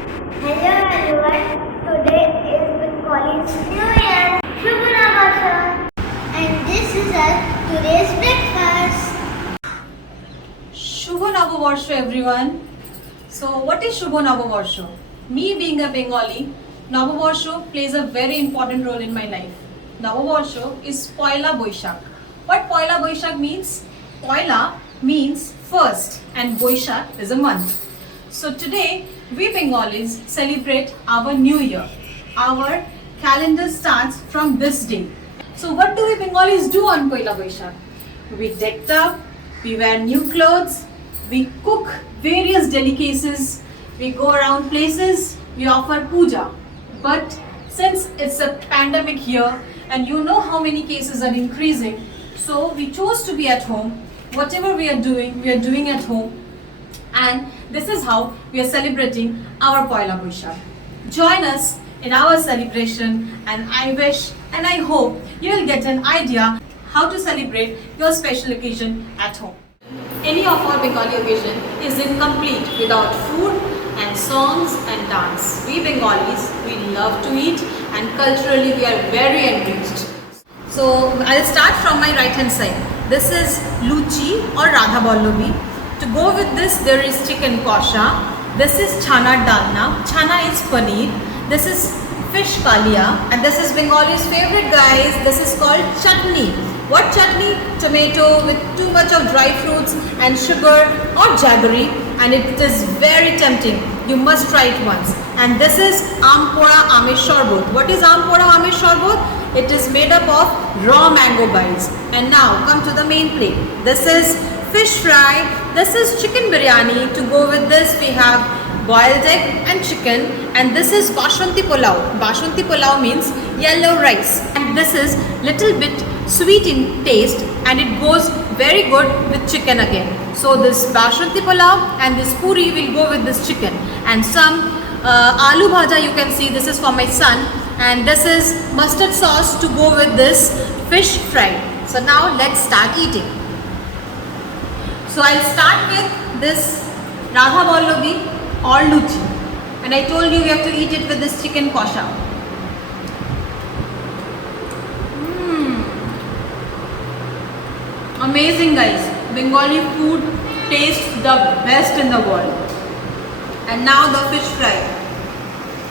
Hello everyone, today is Bengali's New Year, Shubh Navasha, and this is our today's breakfast. Shubho Navabarsho everyone. So what is Shubho Navabarsho? Me being a Bengali, Navabarsho plays a very important role in my life. Navabarsho is Poila Boishak. What Poila Boishak means? Poila means first and Boishak is a month. So today we Bengalis celebrate our new year. Our calendar starts from this day. So what do we Bengalis do on Poila Boishak? We decked up, we wear new clothes, we cook various delicacies, we go around places, we offer puja. But since it's a pandemic year and you know how many cases are increasing, so we chose to be at home. Whatever we are doing at home. And this is how we are celebrating our Poila Boishak. Join us in our celebration, and I wish and I hope you will get an idea how to celebrate your special occasion at home. Any of our Bengali occasion is incomplete without food and songs and dance. We Bengalis, we love to eat and culturally we are very enriched. So I'll start from my right hand side. This is Luchi or Radha Ballabi. To go with this there is chicken kosha. This is chana dalna. Chana is paneer. This is fish kalia. And this is Bengali's favorite guys. This is called chutney. What chutney? Tomato with too much of dry fruits and sugar or jaggery, and it is very tempting. You must try it once. And this is Ampora Amish Sharbut. What is Ampora Amish Sharbut? It is made up of raw mango guys. And now come to the main plate. This is fish fry. This is chicken biryani. To go with this we have boiled egg and chicken, and this is Basmati Pulao. Basmati Pulao means yellow rice, and this is little bit sweet in taste and it goes very good with chicken again. So this Basmati Pulao and this puri will go with this chicken, and some aloo bhaja you can see. This is for my son, and this is mustard sauce to go with this fish fry. So now let's start eating. So I'll start with this Radha Ballabi or Luchi, and I told you we have to eat it with this chicken kosha. Amazing guys, Bengali food tastes the best in the world. And now the fish fry.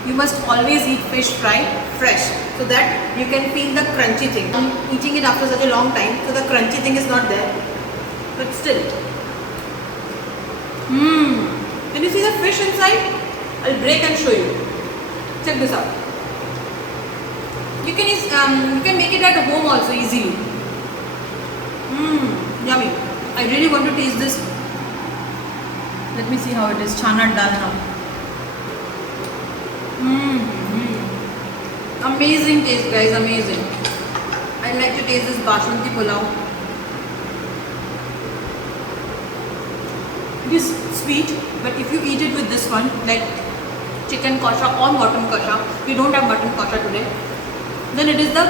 You must always eat fish fry fresh so that you can feel the crunchy thing. I'm eating it after such a long time, so the crunchy thing is not there, but still. Can you see the fish inside? I'll break and show you. Check this out. You can make it at home also easily. Yummy. I really want to taste this. Let me see how it is. Chana dal now. Amazing taste guys, amazing. I like to taste this Basmati Pulao. It is sweet, but if you eat it with this one, like chicken kosha or mutton kosha, we don't have mutton kosha today, then it is the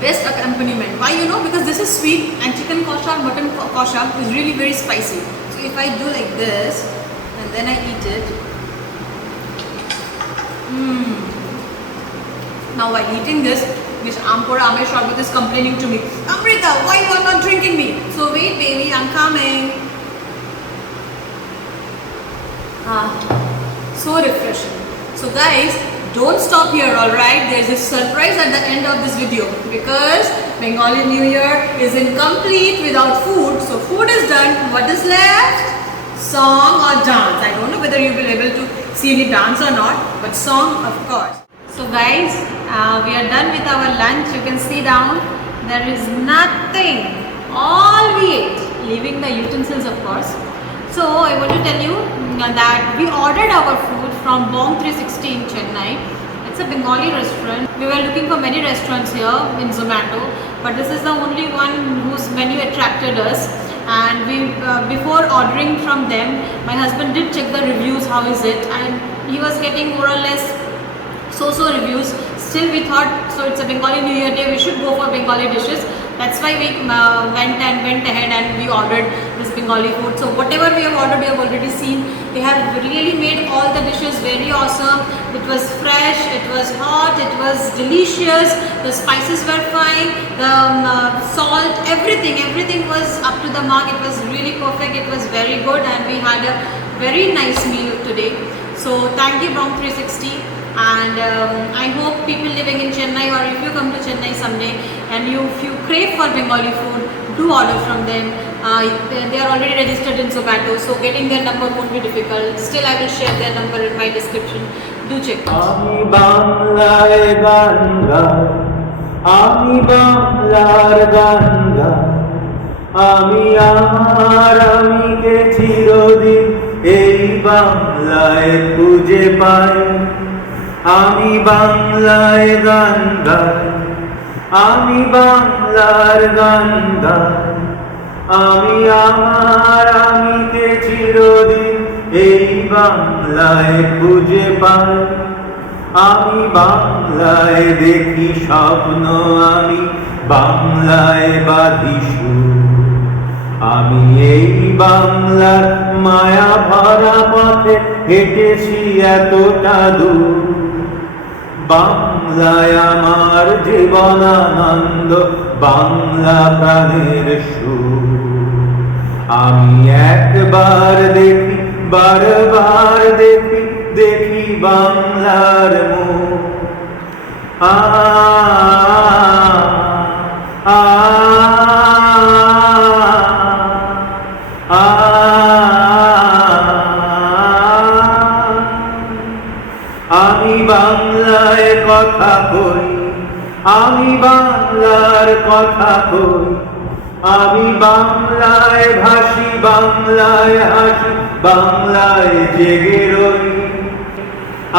best accompaniment. Why? Because this is sweet and chicken kosha or mutton kosha is really very spicy. So if I do like this and then I eat it, now while eating this, Miss Ampora Amish Sharbut is complaining to me, Amrita, why you are not drinking me? So wait baby, I'm coming. So refreshing. So guys, don't stop here, alright? There's a surprise at the end of this video because Bengali New Year is incomplete without food. So food is done. What is left? Song or dance. I don't know whether you will be able to see any dance or not, but song of course. So guys, we are done with our lunch. You can see down. There is nothing. All we ate, leaving the utensils of course. So I want to tell you that we ordered our food from Bong 360 in Chennai. It's a Bengali restaurant. We were looking for many restaurants here in Zomato, but this is the only one whose menu attracted us. And we, before ordering from them, my husband did check the reviews, how is it, and he was getting more or less so reviews. Still we thought, so it's a Bengali New Year day, we should go for Bengali dishes. That's why we went ahead and we ordered this Bengali food. So whatever we have ordered, we have already seen. They have really made all the dishes very awesome. It was fresh, it was hot, it was delicious. The spices were fine, the salt, everything was up to the mark. It was really perfect. It was very good, and we had a very nice meal today. So thank you Bronx 360, and I hope people living in Chennai, or if you come to Chennai someday and if you crave for Bengali food, do order from them. They are already registered in Zomato, so getting their number won't be difficult. Still, I will share their number in my description. Do check. আমি বাংলায় গান গাই, আমি বাংলার গান গাই, আমি আমার আমিকে চিরদিন এই বাংলায় খুঁজে পাই। আমি বাংলায় গান গাই, আমি বাংলার গান গাই, আমি আমার আমিকে চিরদিন এই বাংলায় খুঁজে পাই। আমি বাংলায় দেখি স্বপ্ন, আমি বাংলায় বাঁধি সুর। আমি এই বাংলার মায়া ভরা পথে হেঁটেছি এতটা দূর। বাংলায় আমার জীবন আনন্দ, বাংলা প্রাণের সুর। আমি একবার দেখি, বারবার দেখি, দেখি বাংলার মুখ। আ আ আ আমি বাংলায় কথা কই, আমি বাংলার কথা কই, আমি বাংলায় ভাসি, বাংলায় হাসি, বাংলায় জেগে রই।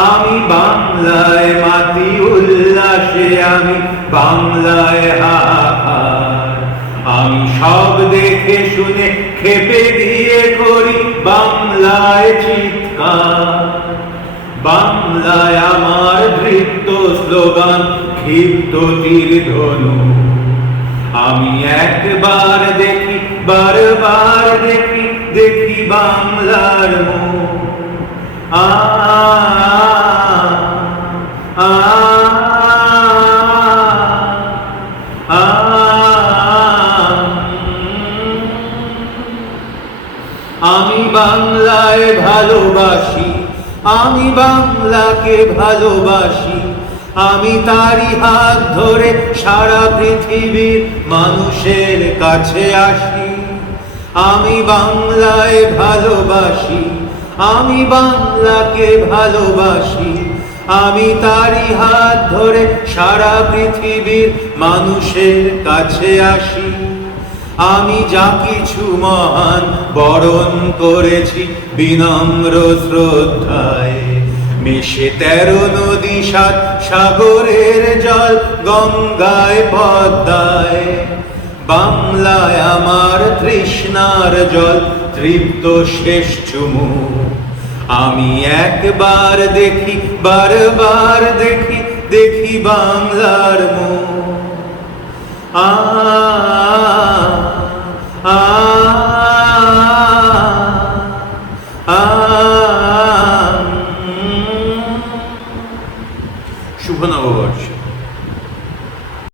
আমি বাংলায় মাতি উল্লাসে, আমি বাংলায় হাহাকার। আমি সব দেখে শুনে খেপে গিয়ে করি বাংলায় চিৎকার। বাংলায় আমার ধৃপ্ত স্লোগান, ক্ষিপ্ত তীর ধনু। আমি একবার দেখি, বারবার দেখি, দেখি বাংলার মুখ। আ আ আ আমি বাংলায় ভালোবাসি, আমি বাংলাকে ভালোবাসি। আমি তারি হাত ধরে সারা পৃথিবীর মানুষের কাছে আসি। আমি বাংলায় ভালোবাসি, আমি বাংলাকে ভালোবাসি। আমি তারি হাত ধরে সারা পৃথিবীর মানুষের কাছে আসি। আমি যা কিছু মহান বরণ করেছি বিনম্র শ্রদ্ধায়। মিশে 13 নদী, 7 সাগরের জল, গঙ্গায় পদ্মায়। বাংলায় আমার তৃষ্ণার জল, তৃপ্ত শেষ চুমুক। আমি একবার দেখি, বারবার দেখি, দেখি বাংলার মুখ। আ